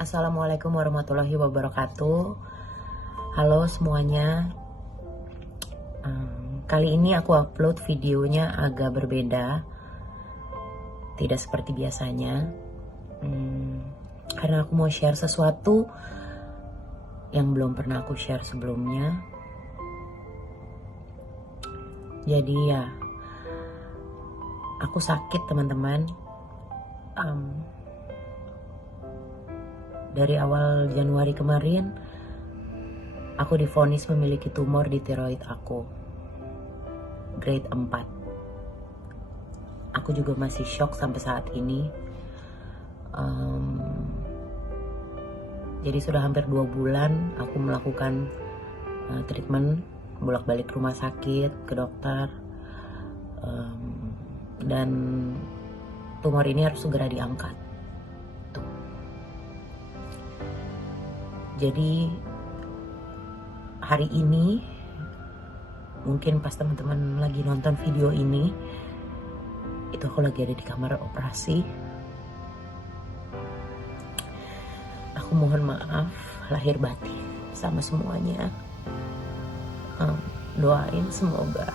Assalamualaikum warahmatullahi wabarakatuh. Halo semuanya. Kali ini aku upload videonya agak berbeda, tidak seperti biasanya, karena aku mau share sesuatu yang belum pernah aku share sebelumnya. Jadi ya, aku sakit teman-teman. Dari awal Januari kemarin, aku divonis memiliki tumor di tiroid aku, grade 4. Aku juga masih shock sampai saat ini. Jadi sudah hampir 2 bulan aku melakukan treatment, bolak-balik rumah sakit, ke dokter, dan tumor ini harus segera diangkat. Tuh. Jadi hari ini, mungkin pas teman-teman lagi nonton video ini, itu aku lagi ada di kamar operasi. Aku mohon maaf lahir batin sama semuanya. Doain semoga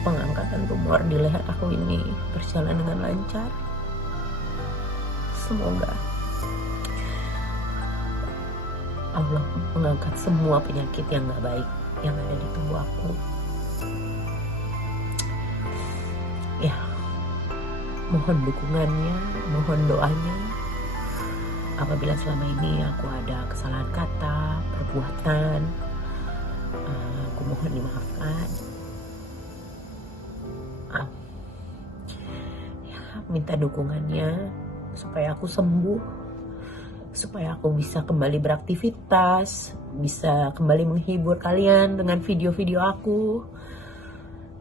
pengangkatan tumor di leher aku ini berjalan dengan lancar. Semoga Allah mengangkat semua penyakit yang gak baik yang ada di tubuh aku. Ya, mohon dukungannya, mohon doanya. Apabila selama ini aku ada kesalahan kata, perbuatan, aku mohon dimaafkan. Ya, minta dukungannya supaya aku sembuh, supaya aku bisa kembali beraktivitas, bisa kembali menghibur kalian dengan video-video aku,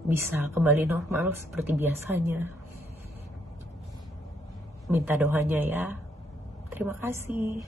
bisa kembali normal seperti biasanya. Minta doanya ya. Terima kasih.